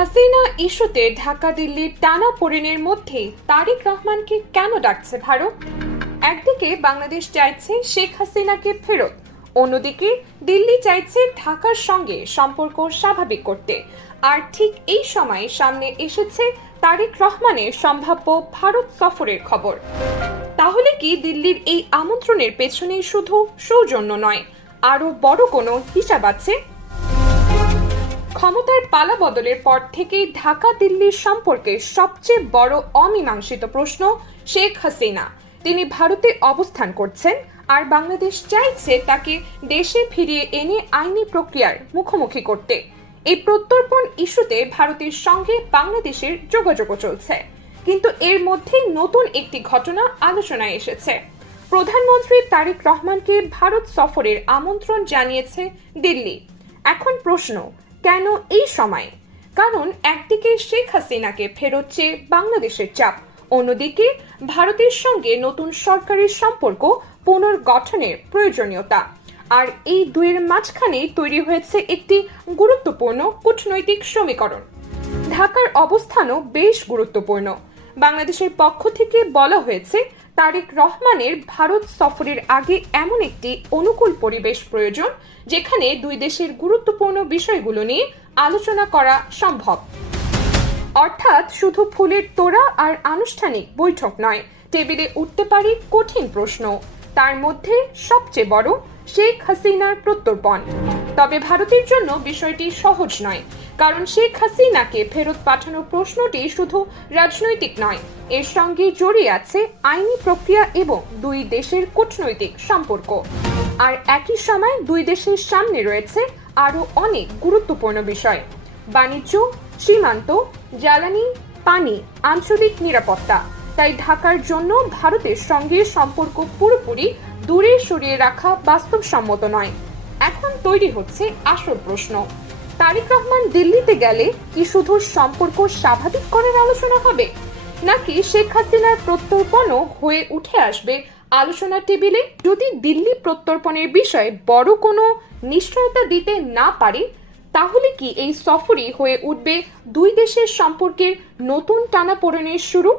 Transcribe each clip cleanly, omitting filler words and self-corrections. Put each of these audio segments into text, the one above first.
হাসিনা ইস্যুতে ঢাকা দিল্লির টানাপোড়েনের মধ্যে তারেক রহমানকে কেন ডাকছে ভারত? একদিকে বাংলাদেশ চাইছে শেখ হাসিনাকে ফেরত, অন্যদিকে দিল্লি চাইছে ঢাকার সঙ্গে সম্পর্ক স্বাভাবিক করতে। আর ঠিক এই সময় সামনে এসেছে তারেক রহমানের সম্ভাব্য ভারত সফরের খবর। তাহলে কি দিল্লির এই আমন্ত্রণের পেছনে শুধু সৌজন্য নয়, আরো বড় কোনো হিসাব আছে? ক্ষমতার পালা বদলের পর থেকেই ঢাকা দিল্লির সম্পর্কে সবচেয়ে বড় অমীমাংসিত প্রশ্ন শেখ হাসিনা। তিনি ভারতে অবস্থান করছেন, আর বাংলাদেশ চাইছে তাকে দেশে ফিরিয়ে এনে আইনি প্রক্রিয়ার মুখোমুখি করতে। এই প্রত্যর্পণ ইস্যুতে ভারতের সঙ্গে বাংলাদেশের যোগাযোগও চলছে, কিন্তু এর মধ্যেই নতুন একটি ঘটনা আলোচনায় এসেছে। প্রধানমন্ত্রী তারেক রহমানকে ভারত সফরের আমন্ত্রণ জানিয়েছে দিল্লি। এখন প্রশ্ন, কেন এই সময়? কারণ একদিকে শেখ হাসিনাকে ফেরত চেয়ে বাংলাদেশের চাপ, অন্যদিকে ভারতের সঙ্গে নতুন সরকারের সম্পর্ক পুনর্গঠনের প্রয়োজনীয়তা। আর এই দুইয়ের মাঝখানে তৈরি হয়েছে একটি গুরুত্বপূর্ণ কূটনৈতিক সমীকরণ। ঢাকার অবস্থানও বেশ গুরুত্বপূর্ণ। বাংলাদেশের পক্ষ থেকে বলা হয়েছে তারেক রহমানের ভারত সফরের আগে এমন একটি অনুকূল পরিবেশ প্রয়োজন যেখানে দুই দেশের গুরুত্বপূর্ণ বিষয়গুলো নিয়ে আলোচনা করা সম্ভব। অর্থাৎ শুধু ফুলের তোড়া আর আনুষ্ঠানিক বৈঠক নয়, টেবিলে উঠতে পারে কঠিন প্রশ্ন। তার মধ্যে সবচেয়ে বড় শেখ হাসিনার প্রত্যর্পণ। তবে ভারতের জন্য বিষয়টি সহজ নয়, কারণ শেখ হাসিনাকে ফেরত পাঠানোর প্রশ্নটি শুধু রাজনৈতিক নয়, এর সঙ্গে জড়িয়ে আছে আইনি প্রক্রিয়া এবং দুই দেশের কূটনৈতিক সম্পর্ক। আর একই সময় দুই দেশের সামনে রয়েছে আরও অনেক গুরুত্বপূর্ণ বিষয়: বাণিজ্য, সীমান্ত, জ্বালানি, পানি, আঞ্চলিক নিরাপত্তা। তাই ঢাকার জন্য ভারতের সঙ্গে সম্পর্ক পুরোপুরি দূরে সরিয়ে রাখা বাস্তবসম্মত নয়। এখন তৈরি হচ্ছে আসল প্রশ্ন, তারেক রহমান দিল্লিতে গেলে কি শুধু সম্পর্ক স্বাভাবিক করার আলোচনা হবে, নাকি শেখ হাসিনার প্রত্যর্পণও হয়ে উঠে আসবে আলোচনা টেবিলে? যদি দিল্লি প্রত্যর্পণের বিষয়ে বড় কোনো নিশ্চয়তা দিতে না পারে, তাহলে কি এই সফরই হয়ে উঠবে দুই দেশের সম্পর্কের নতুন টানাপোড়েনের শুরু?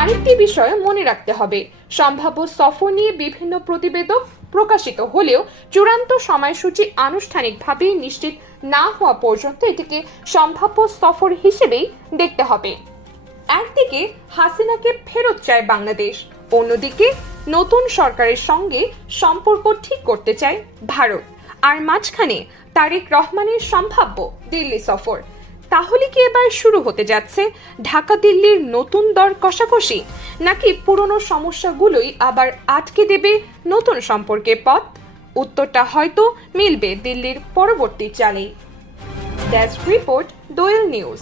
আরেকটি বিষয় মনে রাখতে হবে, সম্ভাব্য সফর নিয়ে বিভিন্ন প্রতিবেদক প্রকাশিত হলেও চূড়ান্ত সময়সূচি আনুষ্ঠানিকভাবে নিশ্চিত না হওয়া পর্যন্ত এটিকে সম্ভাব্য সফর হিসেবেই দেখতে হবে। একদিকে হাসিনাকে ফেরত চায় বাংলাদেশ, অন্যদিকে নতুন সরকারের সঙ্গে সম্পর্ক ঠিক করতে চায় ভারত, আর মাঝখানে তারেক রহমানের সম্ভাব্য দিল্লি সফর। তাহলে কি এবার শুরু হতে যাচ্ছে ঢাকা দিল্লির নতুন দর কষাকষি, নাকি পুরনো সমস্যাগুলোই আবার আটকে দেবে নতুন সম্পর্কের পথ? উত্তরটা হয়তো মিলবে দিল্লির পরবর্তী চালেই। ডেস্ক রিপোর্ট, দোয়েল নিউজ।